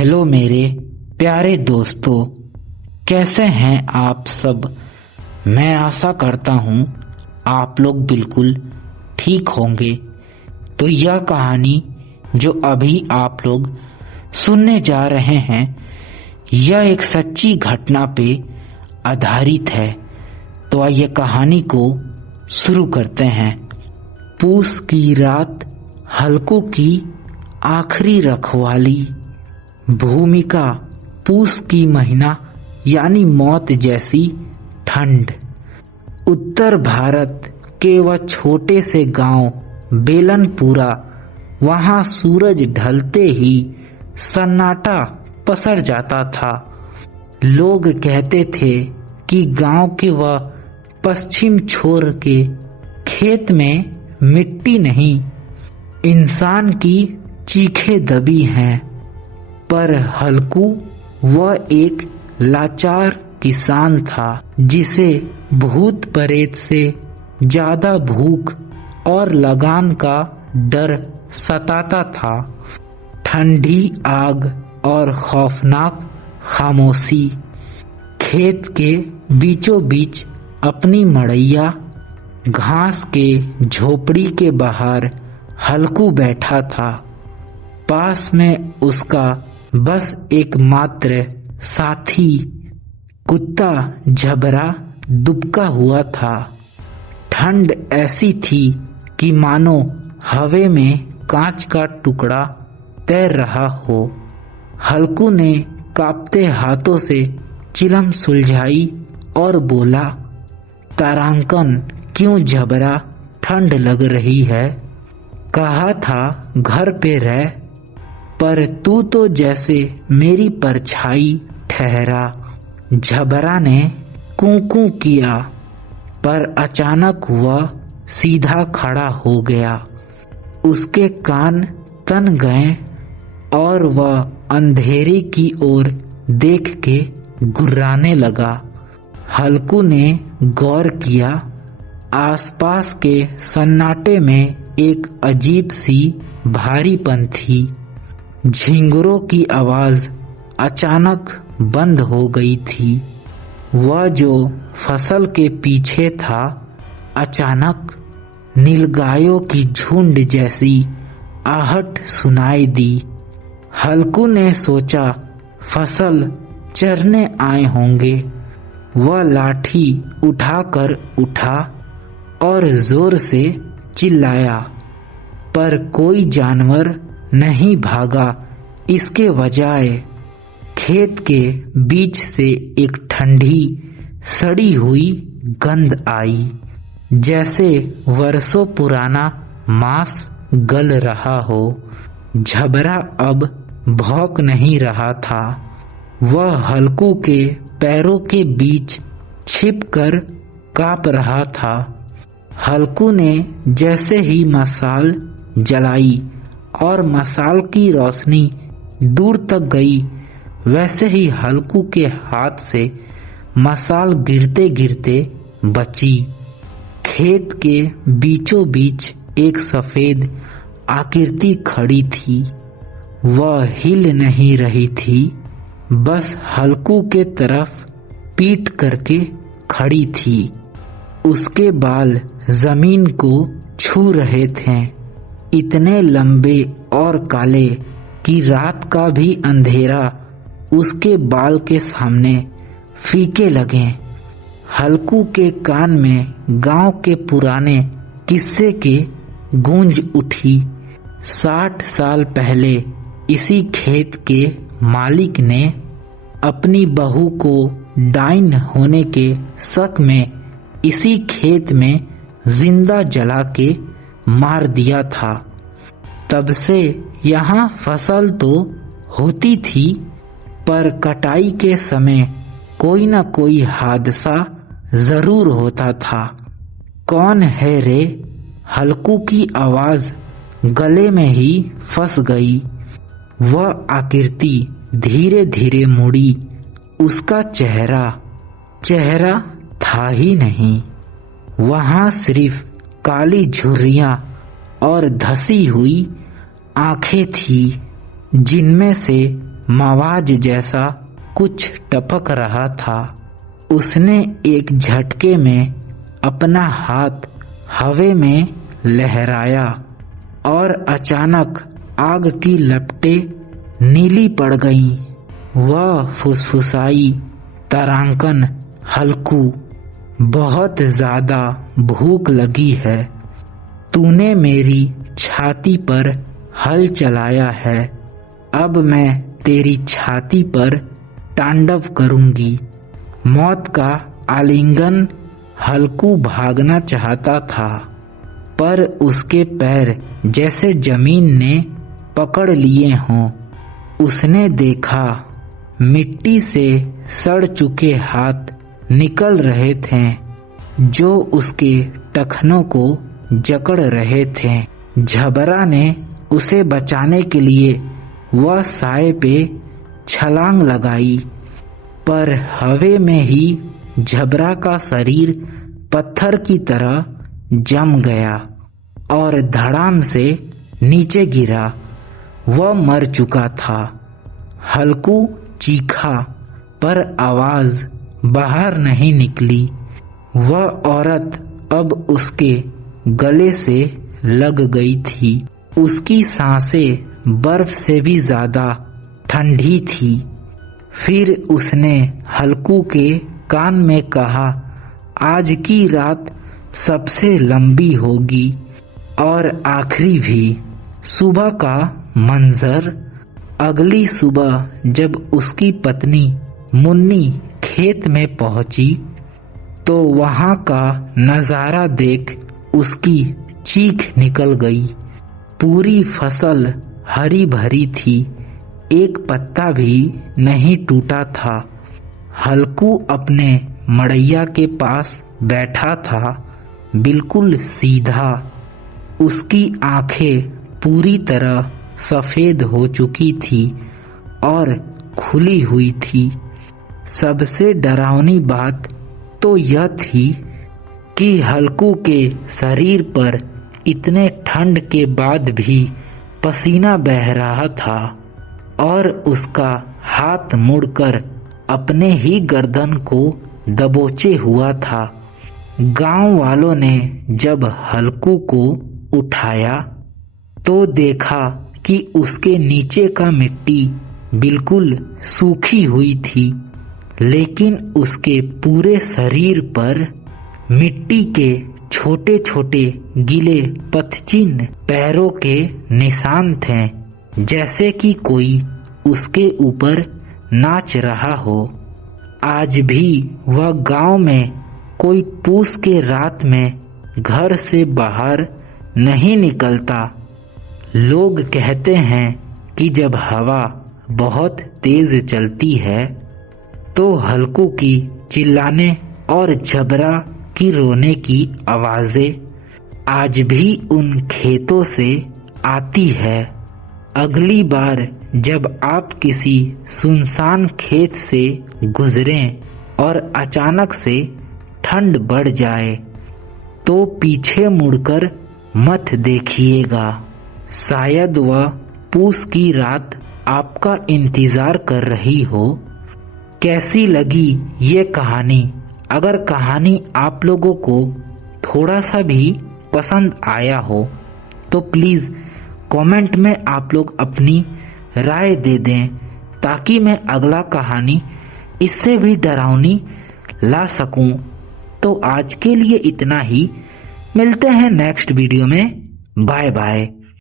Hello मेरे प्यारे दोस्तों, कैसे हैं आप सब। मैं आशा करता हूँ आप लोग बिल्कुल ठीक होंगे। तो यह कहानी जो अभी आप लोग सुनने जा रहे हैं, यह एक सच्ची घटना पे आधारित है। तो आइए कहानी को शुरू करते हैं। पूस की रात, हल्कू की आखिरी रखवाली। भूमिका पूस की महीना यानी मौत जैसी ठंड। उत्तर भारत के वह छोटे से गांव बेलनपुरा, वहां सूरज ढलते ही सन्नाटा पसर जाता था। लोग कहते थे कि गांव के वह पश्चिम छोर के खेत में मिट्टी नहीं, इंसान की चीखें दबी हैं। पर हल्कू वह एक लाचार किसान था, जिसे भूत प्रेत से ज्यादा भूख और लगान का डर सताता था। ठंडी आग और खौफनाक खामोशी। खेत के बीचों बीच अपनी मड़ैया घास के झोपड़ी के बाहर हल्कू बैठा था। पास में उसका बस एकमात्र साथी कुत्ता झबरा दुबका हुआ था। ठंड ऐसी थी कि मानो हवा में कांच का टुकड़ा तैर रहा हो। हल्कू ने कांपते हाथों से चिलम सुलझाई और बोला, तारांकन क्यों झबरा, ठंड लग रही है। कहा था घर पे रह, पर तू तो जैसे मेरी परछाई ठहरा। झबरा ने कूं किया, पर अचानक वह सीधा खड़ा हो गया। उसके कान तन गए और वह अंधेरे की ओर देख के गुर्राने लगा। हल्कू ने गौर किया, आसपास के सन्नाटे में एक अजीब सी भारीपन थी। झिंगुरों की आवाज अचानक बंद हो गई थी। वह जो फसल के पीछे था, अचानक नीलगायों की झुंड जैसी आहट सुनाई दी। हल्कू ने सोचा फसल चरने आए होंगे। वह लाठी उठाकर उठा और जोर से चिल्लाया, पर कोई जानवर नहीं भागा। इसके बजाय खेत के बीच से एक ठंडी सड़ी हुई गंध आई, जैसे वर्षों पुराना मांस गल रहा हो। झबरा अब भौंक नहीं रहा था। वह हल्कू के पैरों के बीच छिपकर कांप रहा था। हल्कू ने जैसे ही मशाल जलाई और मशाल की रोशनी दूर तक गई, वैसे ही हल्कू के हाथ से मशाल गिरते गिरते बची। खेत के बीचों बीच एक सफेद आकृति खड़ी थी। वह हिल नहीं रही थी, बस हल्कू के तरफ पीठ करके खड़ी थी। उसके बाल जमीन को छू रहे थे, इतने लंबे और काले कि रात का भी अंधेरा उसके बाल के सामने फीके लगे। हल्कू के कान में गांव के पुराने किस्से के गूंज उठी। 60 साल पहले इसी खेत के मालिक ने अपनी बहू को डाइन होने के शक में इसी खेत में जिंदा जला के मार दिया था। तब से यहाँ फसल तो होती थी, पर कटाई के समय कोई न कोई हादसा जरूर होता था। कौन है रे? हल्कू की आवाज गले में ही फंस गई। वह आकृति धीरे धीरे मुड़ी। उसका चेहरा था ही नहीं। वहां सिर्फ काली झुर्रियां और धसी हुई आंखें थी, जिनमें से मवाज जैसा कुछ टपक रहा था। उसने एक झटके में अपना हाथ हवा में लहराया और अचानक आग की लपटें नीली पड़ गईं। वह फुसफुसाई, तारांकन, हल्कू, बहुत ज्यादा भूख लगी है। तूने मेरी छाती पर हल चलाया है, अब मैं तेरी छाती पर तांडव करूंगी। मौत का आलिंगन हल्कू भागना चाहता था, पर उसके पैर जैसे जमीन ने पकड़ लिए हों। उसने देखा मिट्टी से सड़ चुके हाथ निकल रहे थे जो उसके टखनों को जकड़ रहे थे। झबरा ने उसे बचाने के लिए वह साए पे छलांग लगाई, पर हवा में ही झबरा का शरीर पत्थर की तरह जम गया और धड़ाम से नीचे गिरा। वह मर चुका था। हल्कू चीखा, पर आवाज बाहर नहीं निकली। वह औरत अब उसके गले से लग गई थी। उसकी सांसें बर्फ से भी ज्यादा ठंडी थी। फिर उसने हल्कू के कान में कहा, आज की रात सबसे लंबी होगी और आखिरी भी। सुबह का मंजर। अगली सुबह जब उसकी पत्नी मुन्नी खेत में पहुंची तो वहां का नजारा देख उसकी चीख निकल गई। पूरी फसल हरी भरी थी, एक पत्ता भी नहीं टूटा था। हल्कू अपने मड़ैया के पास बैठा था, बिल्कुल सीधा। उसकी आंखें पूरी तरह सफेद हो चुकी थी और खुली हुई थी। सबसे डरावनी बात तो यह थी कि हल्कू के शरीर पर इतने ठंड के बाद भी पसीना बह रहा था और उसका हाथ मुड़कर अपने ही गर्दन को दबोचे हुआ था। गांव वालों ने जब हल्कू को उठाया तो देखा कि उसके नीचे का मिट्टी बिल्कुल सूखी हुई थी, लेकिन उसके पूरे शरीर पर मिट्टी के छोटे छोटे गीले पदचिह्न, पैरों के निशान थे, जैसे कि कोई उसके ऊपर नाच रहा हो। आज भी वह गांव में कोई पूस के रात में घर से बाहर नहीं निकलता। लोग कहते हैं कि जब हवा बहुत तेज चलती है तो हल्कू की चिल्लाने और झबरा की रोने की आवाजें आज भी उन खेतों से आती है। अगली बार जब आप किसी सुनसान खेत से गुजरें और अचानक से ठंड बढ़ जाए तो पीछे मुड़कर मत देखिएगा। शायद वह पूस की रात आपका इंतजार कर रही हो। कैसी लगी ये कहानी? अगर कहानी आप लोगों को थोड़ा सा भी पसंद आया हो तो प्लीज़ कमेंट में आप लोग अपनी राय दे दें, ताकि मैं अगला कहानी इससे भी डरावनी ला सकूं। तो आज के लिए इतना ही। मिलते हैं नेक्स्ट वीडियो में। Bye bye.